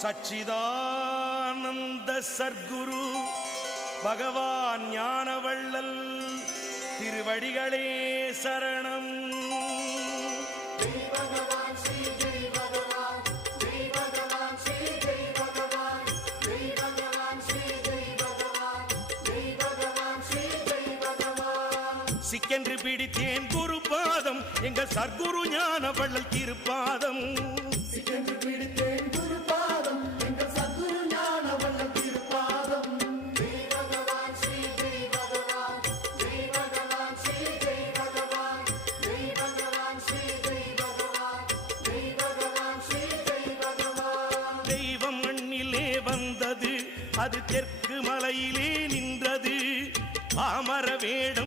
சச்சிதானந்த சர்க்குரு பகவான் ஞானவள்ளல் திருவடிகளே சரணம். சிக்கென்று பிடித்தேன் குரு பாதம் எங்கள் சர்க்குரு ஞானவள்ளல் திருப்பாதம். தெய்வம் மண்ணிலே வந்தது அது தெற்கு